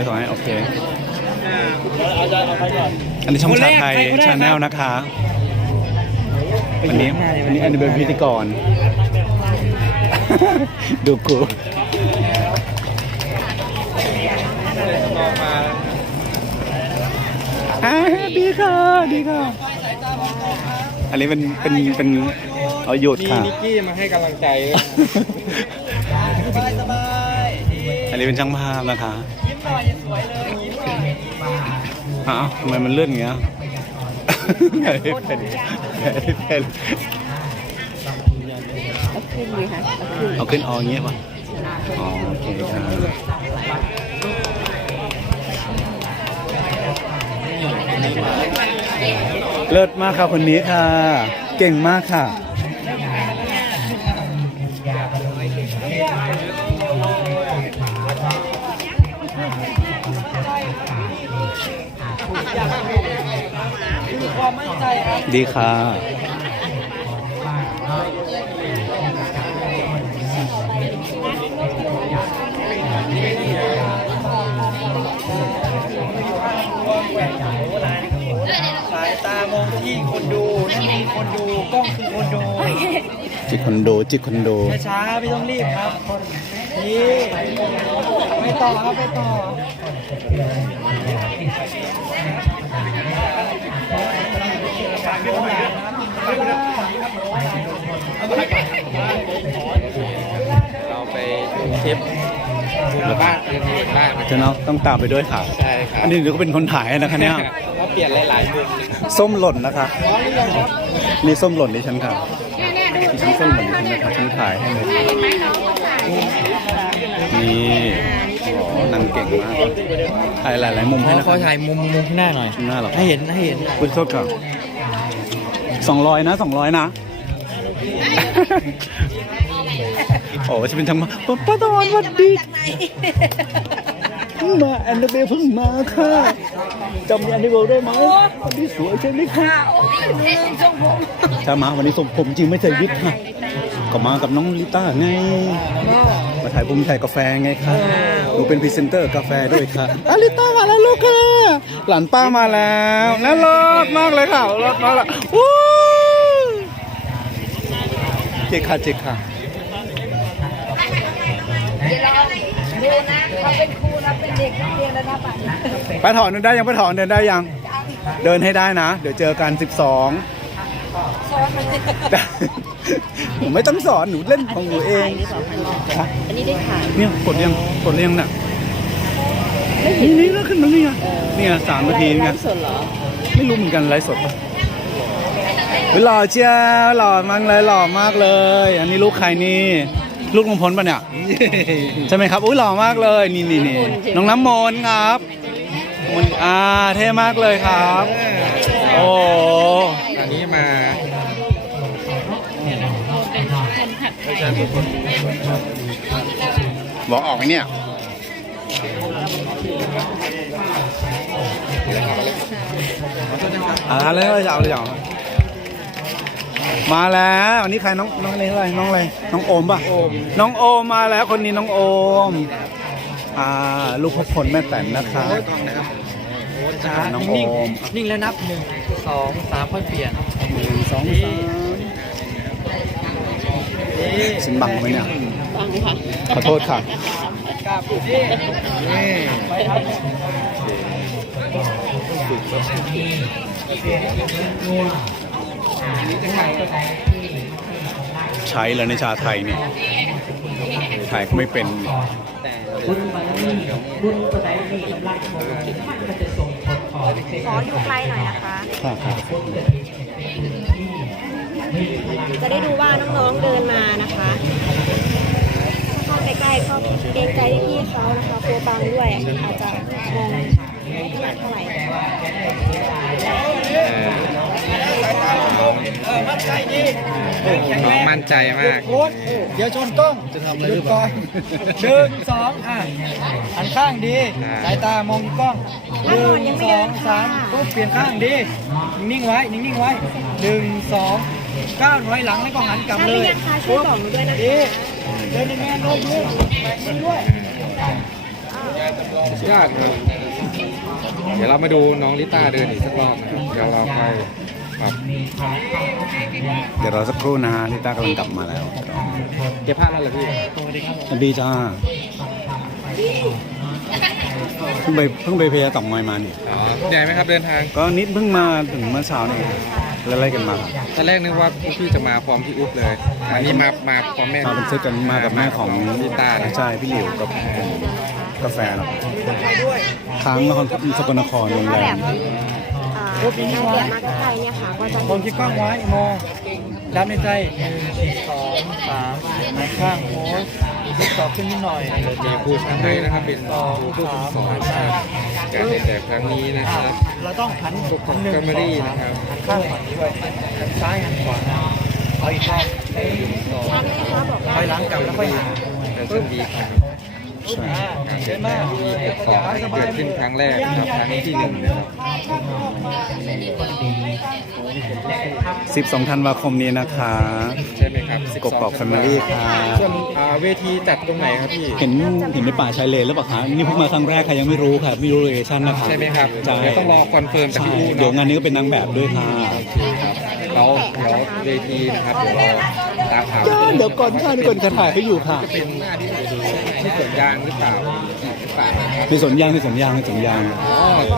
ไปต่อให้โอเคเอาจะเอาใครก่อนอันนี้ช่องชาไทยคนแรกใครก็ได้ชาแนลนะคะ วันนี้วันนี้อันนี้เป็นพิธีกร ดูกูอ่าดีค่ะดีค่ะอันนี้เป็นเป็นเป็นเอาหยุดมีค่ะนิกกี้มาให้กำลังใจด้วย สบายสบายดีอันนี้เป็นช่างภาพนะคะยิ้ม หน่อยสวยเลยยิ้มหน่อยอ้าวทำไมมันเลื่อนอย่างเงี้ยไม่เป็นไม่เป็นขึ้นไหมคะเอาขึ้นเอาขึ้นเอาอย่างเงี้ยป่ะอ๋อโอเคครับเลิศมากค่ะคนนี้ค่ะ เก่งมากค่ะ คือความมั่นใจครับดีค่ะสายตามองที่คนดูนั่นมีคนดูกล้องคือคนดูจิกคอนโดจิกคอนโดช้าๆไม่ต้องรีบครับนี่ ไปต่อครับไปต่อเราไปดูคลิปดูบ้านรีวิวบ้านนะจะเนาะต้องตามไปด้วยค่ะใช่ครับอันนี้เดี๋ยวก็เป็นคนถ่ายให้นะคะเนี่ยเขาเปลี่ยนหลายๆมุมส้มหล่นนะคะนี่ส้มหล่นดิฉันค่ะดิฉันส้มหล่นดิฉันนะคะฉันถ่ายให้เลย นี่โอ้นางเก่งมากถ่ายหลายๆมุมให้นะขาคะถ่ายมุมมุมข้างหน้าหน่อยข้างหน้าเหรอ ให้เห็นให้เห็นคุณโทษค่ะสองร้อยนะสองร้อยนะ โอ้จะเป็นทางมาป้าป้าตอนวัดดีเพิ่งมาแอนเดอร์เบลเพิ่งมาค่ะจำแอนเดอร์เบลได้ไหมวันนี้สวยใช่ไหมคะใช่มาวันนี้สมผมจริงไม่ใส่วิกค่ะก็มากับน้องลิต้าไง ถ่ายผมถ่ายกาแฟไงคะหนูเป็นพรีเซนเตอร์กาแฟด้วยค่ะอาลิต้ามาแล้วลูกค่ะ หลานป้ามาแล้วน่ารักมากเลยค่ะรถมาแล้ววู้เจ๊ค่ะเจ๊ค่ะเดี๋ยวเราดูนะเขาเป็นครูเราเป็นเด็กนักเรียนระดับบัตรไปถอนเดินได้ยังไปถอนเดินได้ยัง เดินให้ได้นะ เดี๋ยวเจอกัน 12 ซ้อนมันจะหนูไม่ต้องสอนหนูเล่นของหนูเองอันนี้ได้ถ่ายเนี่ยกดยังกดเรียงน่ะนี่นี่แล้วขึ้นมาเนี่ยเนี่ยสามนาทีไงสดเหรอไม่รู้เหมือนกันไลฟ์สดปะเฮ้ยหล่อเจ้าหล่อมากเลยหล่อมากเลย อันนี้ลูกใครนี่ลูกลุงพลปะเนี่ยใช่ไหมครับอุ้ยหล่อมากเลยนี่นี่นี่น้องน้ำมนต์ครับมนต์อ่าเท่มากเลยครับ โอ้อันนี้มา บอกออกไหมเนี่ยอ่าเลยเลยจะเอาเลยจะเอามาแล้วอันนี้ใครน้องน้องอะไรอะไรน้องอะไรน้องโอมป่ะน้องโอมมาแล้วคนนี้น้องโอมอ่าลูกพ่อพลแม่แต่นนะคะช้าน้องนิ่งโอมๆนิ่งแล้วนับหนึ่งสองสามค่อยเปลี่ยนหนึ่งสองสาม ฉันบังไหมเนี่ย ฟังค่ะขอโทษค่ะ กับนี่นี่ใช้แล้วในชาไทยนี่ไทยก็ไม่เป็นขออยู่ไกลหน่อยนะคะค่ะค่ะ จะได้ดูว่าน้องๆเดินมานะคะถ้าเข้าใกล้ๆก็เกรงใจพี่เขานะคะกลัวบังด้วยอาจจะมองไม่ถนัดเท่าไหร่เออมั่นใจดีแข็งน้แรองมั่นใจมาก โค้ดเดี๋ยวชนกล้องจะทำอะไรหรือเปล่าหนึ่งสองอะหันข้างดี สายตามองกล้องหนึ่งสองสามปุ๊บเปลี่ยนข้างดี นิ่งๆไว้ นิ่งๆไว้หนึ่งสอง ก้าวถอยหลังแล้วก็หันกลับถ้าเลไม่ยยังคะช่วยบอกหนูด้วยนะดีคะเดินในแง่โน้มด้วยดีด้วยยากครับเดี๋ยวเรามาดูน้องลิต้าเดินอีกสักรอบนะครับเดี๋ยวเราค่อยปรับเดี๋ยวรอสักครู่นะฮะลิต้ากำลังกลับมาแล้วเก็บผ้าแล้วเหรอพี่สวัสดีจ้า เพิ่งไปเพิ่งไปเพย์ต่องมอยมานี่อ๋อเหนื่อยไหมครับเดินทางก็นิดเพิ่งมาถึงเมื่อเช้านี่แล้วไล่กันมาตอนแรกนึกว่าพวกพี่จะมาพร้อมพี่อุ๊บเลยอันนี้มามาพร้อมแม่มาเป็นเซตกันมากับแม่ของลิต้านะใช่พี่หลิวกับกาแฟเนาะค้างนครสกลนครโรงแรถ้าแบมบอ่าถ้าเกิดมาใกล้ๆเนี่ยค่ะก็จะผมคิดกล้องไว้โมดับในใจหนึ่งสองสามหายข้างโพสลุก ต่อขึ้นนิดหน่อยมีผู้ช่วยนะครับเป็นผู้ควบคุมสอนนะครับการเดินแบบครั้งนี้นะครับ เราต้องหันบุกหนึ่งก็สไม่องได้สามนะครับหันข้างฝั่งนี้ด้วยหันซ้ายหันขวาเอาอีกรอบหนึ่งสองชัดไหมคะบอกว่าค่อยล้างกลับแล้วค่อยหันแต่ช่วงดีครับใช่การเดินแบบมีเอฟสองที่เกิดขึ้นครั้งแรกนะครับครั้งที่หนึ่งนะครับ12ธันวาคมนี้นะคะใช่ไหม ครับกกอก Family ค่ะส่วนอ่าเวทีจัดตรงไหนครับพี่ เห็นเห็นในป่าชายเลนหรือเปล่าคะนี่เพิ่งมาครั้งแรกค่ะยังไม่รู้ค่ะไม่รู้โลเคชั่นนะคะใช่ไหมครับใช่เดี๋ยวต้องรอคอนเฟิร์มจากใช่พี่อู๋เดี๋ยวเนาะงานนี้ก็เป็นนางแบบด้วยค่ะโอเคครับเราเดี๋ยวเวทีนะครับเดี๋ยวเราตามข่าวเดี๋ยวก่อนค่ะนี่ก่อนจะถ่ายให้อยู่ค่ะเป็นที่สวนยางหรือเปล่าหรือเปล่าครับในสวนยางในสวนยางในสวนยาง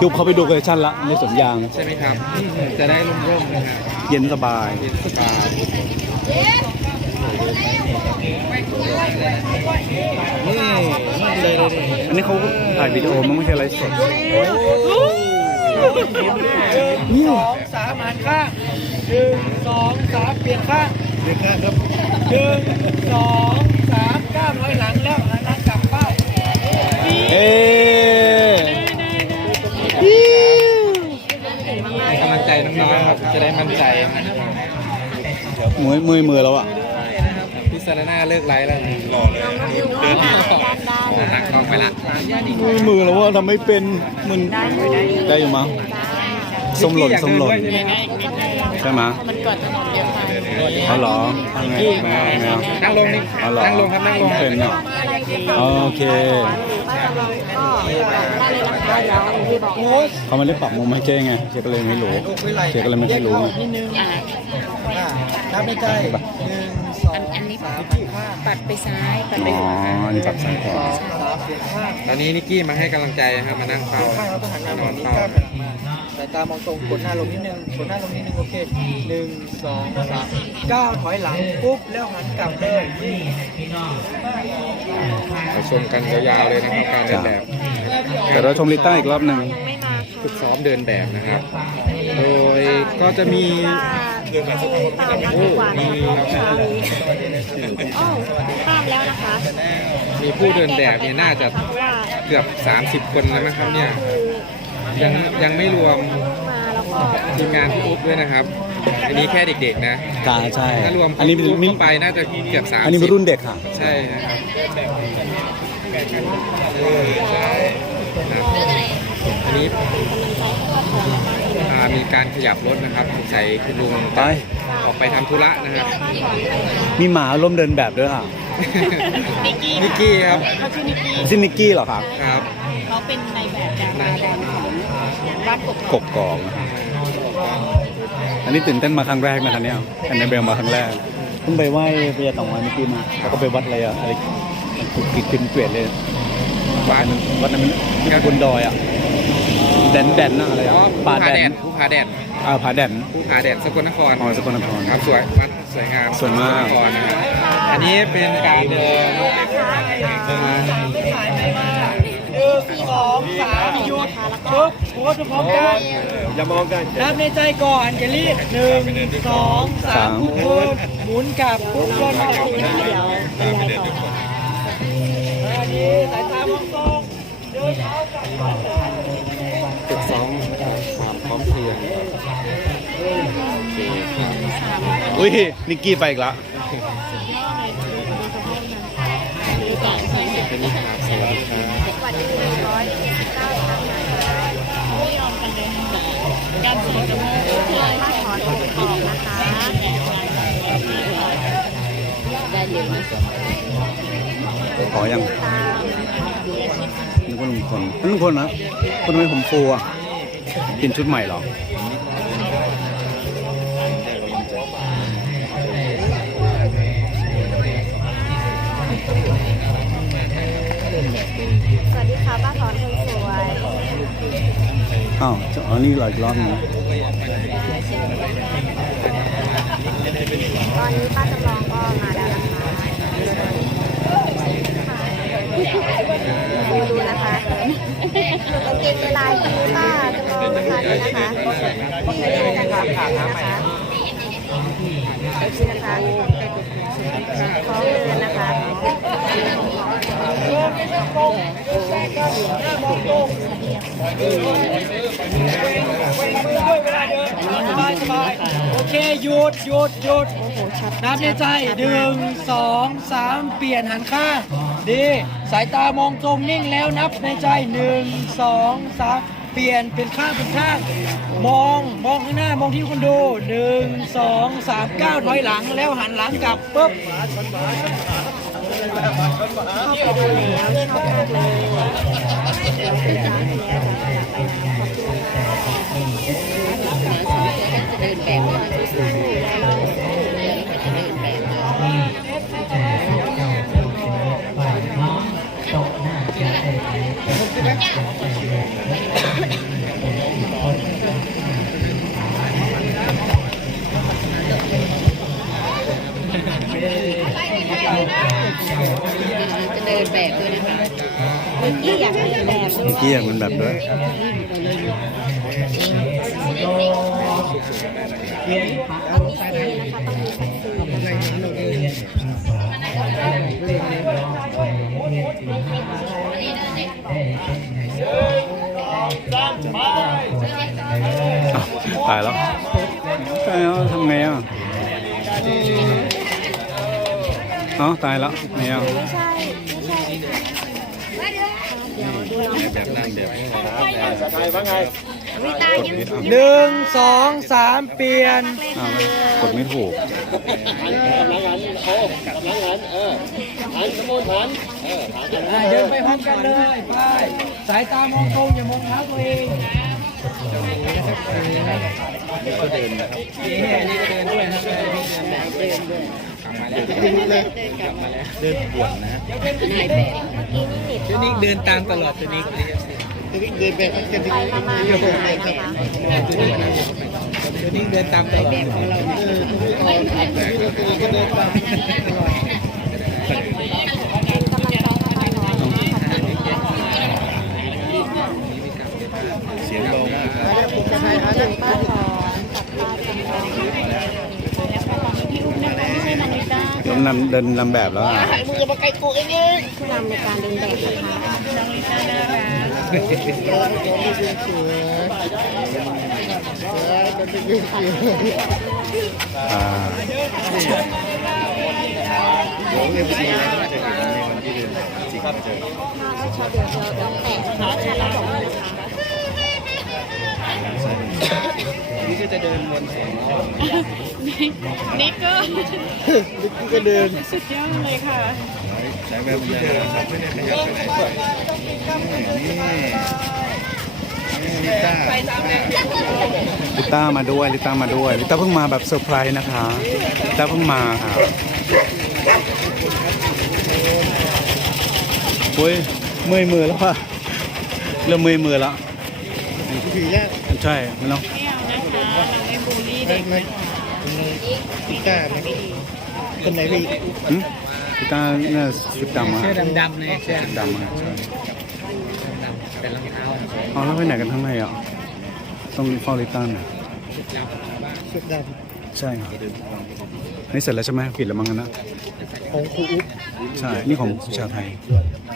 ดูเขาไปดูโลเคชั่นละในสวนยางใช่ไหมครับอืมจะได้ร่มๆนะครับเย็นสบาย เย็นสบาย อันนี้เขาถ่ายวิดีโอมันไม่ใช่ไลฟ์สดหนึ่งสองสามหันข้างหนึ่งสองสามเปลี่ยนข้างเปลี่ยนข้างครับหนึ่งสองสามก้าวถอยหลังแล้วหันหลังกลับเป้าเอ๊ะให้กำลังใจน้องๆครับจะได้มั่นใจมือมือมือแล้วอะ พี่ซาร่าเลิกไลฟ์แล้วนะน้องน้องดิวเดินดีตักกล้องไปละมือมือแล้วว่าทำไม่เป็นมันได้อยู่มั้งส้มหล่นส้มหล่นใช่ไหมมันเกิดถนนเดียวกันเขาหรอเอาไงไม่เอาไม่เอานั่งลงนี่นั่งลงครับนั่งลงเป็นเนาะโอเคเขาไม่ได้ปรับมุมให้เจ๊ไงเจ๊ก็เลยไม่รู้เจ๊ก็เลยไม่ค่อยรู้ไงนิดนึงอ่านับในใจห นึ่งสองอันนี้ปัดไปซ้ายปัดไปอ๋อขวาอันนี้ปรับซ้ายขวาสามเปลี่ยนข้างตอนนี้นิกกี้มาให้กำลังใจครับมานั่งเฝ้าข้างเราต้องหันหน้ามนอองนนี้เฝ้าก้าวแบบสายตามองตรงกดหน้าลงนิดนึงกดหน้าลงนิดนึงโอเคหนึ่งสองสามก้าวถอยหลังปุ๊บแล้วหันกลับเลยไปชมกันยาวๆเลยนะครับการเดินแบบแต่เราชมลิต้าอีกรอบหนึ่งไม่มาค่ะฝึกซ้อมเดินแบบนะครับ โดยก็จะมีว่า ตามมาดีกว่านะคะเช้านี้โอ้ตามแล้วนะคะมีผู้เดินแบบเนี่ยน่าจะว่าเกือบ 30 คนแล้วนะครับเนี่ยยังยังไม่รวมมาแล้วก็ทีมงานพี่อุ๊บด้วยนะครับ อันนี้แค่เด็กๆนะกาใช่ ถ้ารวมอันนี้เป็นพี่มิอุ๊บเข้าไปน่าจะเกือบ30อันนี้เป็นรุ่นเด็กค่ะ ใช่นะครับอันนี้อ่ามี การขยับรถนะครับใส่คุณลุงไป ออกไปทำธุระนะครับมีหมาร่วมเดินแบบด้วยค่ะนิกกี้ครับชื่อนิกกี้เหรอครับครับเขาเป็นในแบบดาราดังของบ้านกบกบกองนะครับอันนี้ตื่นเต้นมาครั้งแรกนะครับเนี่ยอันนี้เบลมาครั้งแรกเพิ่งไปไหว้พญาเต่างอยเมื่อกี้มาแล้วก็ไปวัดอะไรอะอะไรกุกกิดขึ้นเกลียดเลยวัดนั้นวัดนั้นมันอยู่บนดอยอะ แดนแดนนะอะไรอ๋ออะภูป่าผาแดแดนดภูผาแดดอ่าผาแดนภูผาแดดสกลนครอ๋อสกลนคร ครับสวยวัดสวยงามสวยมาก สกลนครนะครับอันนี้เป็นการเดินเดินมาหนึ่งสองสามหยุดปุ๊บโพสพร้อมกันอย่ามองกันนับในใจก่อนอย่ารีบหนึ่งสองสามปุ๊บปุ๊บหมุนกลับปุ๊บย้อนมาเดี๋ยวเป็นไรต่ออันนี้สายตามองตรงเดินเท้ากลับฝึก อุ้ยนิกกี้ไปอีกละเป็นนี่ครับสวัสดีครับวันที่หนึ่งร้อยสิบเก้าครั้งนะคะไม่ค่าถอนผมออกนะคะได้เร็วขอยังตามนึกว่าลุงพลนั่นลุงพลนะคนทำไมผมฟูอะ เปลี่ยนชุดใหม่เหรอสวัสดีค่ะป้าถอนคนสวยอ้าวจะอ๋อนี่รออีกรอบนึงตอนนี้ป้าจำลองก็มาแล้วนะคะ ดูดูนะคะกางเกงในลายที่ป้าจำลองนะคะนี่นะคะที่เรียนกันกับนะคะนี่นะคะเขาเดินนะคะเว เคหยุดหยุดหยุดโอ้โหชัดนับในใจหนึ่งสองสามเปลี่ยนหันข้างดี สายตามองตรงนิ่งแล้วนับในใจหนึ่งสองสามเปลี่ยนเป็นข้างเป็นข้าง มองมองข้างหน้ามองที่คนดูหนึ่งสองสามก้าวถอยหลังแล้วหันหลังกลับปุ๊บเข้าไปดูแล้วชอบมากเลย เมื่อกี้อยากเป็นแบบด้วเมื่อยกี้อยากเป็นแบบด้วย ต้องมีสีนะคะต้องมีสักสีนะคะอ้าวตายแล้วตายแล้วทำไงอะเอ้าตายแล้วไงอะไม่ใช่ไม่ใช่เดี๋ยวดูน้องแบบนั่งแบบวิ ตายิ้มยิ้มหนึ่งสองสามเปลี่ยนอ้าวกดไม่ถูกเดินไปพร้อมกันเลยไปสายตามองตรงอย่ามองเท้าตัวเองนี่ก็เดินนี่ก็เดินด้วยนะตัวนี้เดินตามตลอดตัวนี้เดินไปมามาเดิน ไปนะคะตัวนี้เดินตามตลอดของเราเป็นกำลังใจให้ป้าถอนเสียงลงจะให้ถึงป้าถอนกับป้าจำลองแล้วนำเดินนำแบบแล้วอะผู้นำในการเดินแบบนะคะอ่าถ้า ไม่ชอบเดี๋ยวเดี๋ยวเดี๋ยวแตะนะคะชาแล้วบอกว่านะคะนี่ก็ก็เดิน สุดยอดเลยค่ะ ใช้แบบนี้ครับไม่ได้ขยับไปไหนนี่ต้าลิต้ามาด้วยลิต้ามาด้วยลิต้าเพิ่งมาแบบเซอร์ไพรส์นะคะลิต้าเพิ่งมาค่ะโอ้ยเมื่อยมือแล้วป่ะเริ่มเมื่อยมือแล้วใช่ไม่ต้องไม่เอานะคะเราไม่บูลลี่เด็กคนไหนพี่ หึลิต้าเนี่ยชุดดำอะเสื้อดำๆเลยเสื้อชุดดำอะใช่ดำเป็นรองเท้าเอาแล้วไปไหนกันทั้างในอะต้องเฝ้าลิต้าหน่อยชุดดใช่ครับนี่เสร็จแล้วใช่ไหมปิดแล้วมั้งนะำของครูอุ๊บใช่นี่ของชาวไทย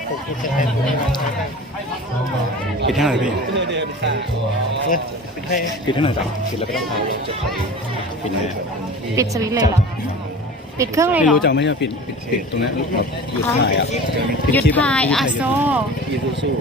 ของครูจะเป็นปิดให้หน่อยพี่เนี่ยเป็นให้ปิดให้หน่อยจ้ะปิดแล้วก็ต้องถ่ายจะถ่ายปิดไหนปิดสวิตช์เลยเหรอ ปิดเครื่องเลยไม่เหรอ รู้จักไม่ใช่ปิดปิดปิดตรงนั้นแบบหยุดถ่ายอะหยุดคลิปอะถ่ายอะโซยูทูบสู้